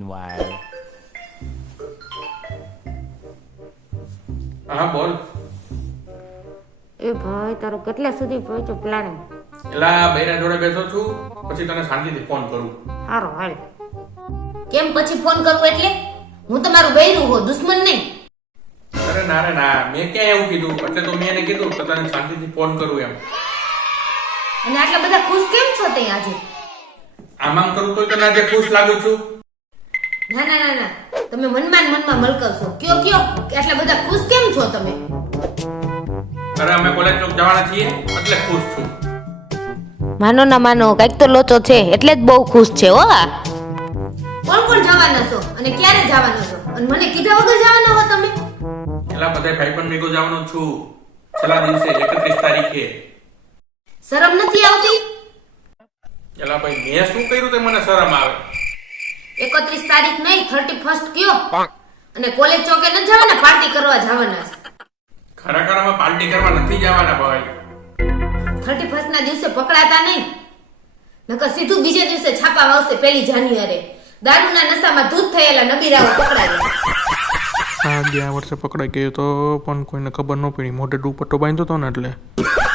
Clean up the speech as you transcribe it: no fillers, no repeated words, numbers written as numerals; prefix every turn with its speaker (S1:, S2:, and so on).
S1: Meanwhile.
S2: હા બોલ.
S3: એ ભાઈ તારું કેટલા સુધી પહોંચ્યો પ્લાનિંગ?
S2: એલા બૈરા જોડે બેઠો છું, પછી તને શાંતિથી ફોન કરું.
S3: હારો હાલ.
S4: કેમ પછી ફોન કરું એટલે? હું તમારું બૈરું હો, દુશ્મન નહીં.
S2: અરે ના રે ના, મેં ક્યાં એવું કીધું? એટલે તો મેં એને કીધું કે તને શાંતિથી ફોન કરું એમ.
S4: અને આટલા બધા ખુશ કેમ છો તે આજે?
S2: આમ કરું તો તને આજે ખુશ લાગુ છું.
S4: ના ના ના ના, તમે મનમાં ને મનમાં મલકવશો. કયો કયો, આટલા બધા ખુશ કેમ છો તમે?
S2: અરે અમે કોલેજ ચોક જવાના છીએ એટલે ખુશ છું.
S3: માનો ના માનો કઈક તો લોચો છે એટલે જ બહુ ખુશ છે હો.
S4: કોણ કોણ જવાના છો અને ક્યારે જવાના છો? અને મને કીધા વગર જવાના હો તમે?
S2: એલા બધા ભાઈબંધ ભેગો જવાનો છું છેલ્લા દિવસે 31 તારીખે.
S4: શરમ નથી આવતી?
S2: એલા ભાઈ મેં શું કર્યું તે મને શરમ આવે?
S4: 31 તારીખ નહીં, 31st કયો. અને કોલેજ ચોકે ન જવાના, પાર્ટી કરવા જવાના છે.
S2: ખરેખર અમે પાર્ટી કરવા નથી જવાના ભાઈ.
S4: 31st ના દિવસે પકડાતા નહીં, નકર સીધું બીજે દિવસે છાપા આવશે 1 જાન્યુઆરી. દારૂના નશામાં ધૂત થયેલા નબીરાઓ પકડાયા.
S2: હા ગયા વર્ષે પકડાઈ ગયો તો પણ કોઈને ખબર ન પડી, મોઢે દુપટ્ટો બાંધ્યો હતો ને એટલે.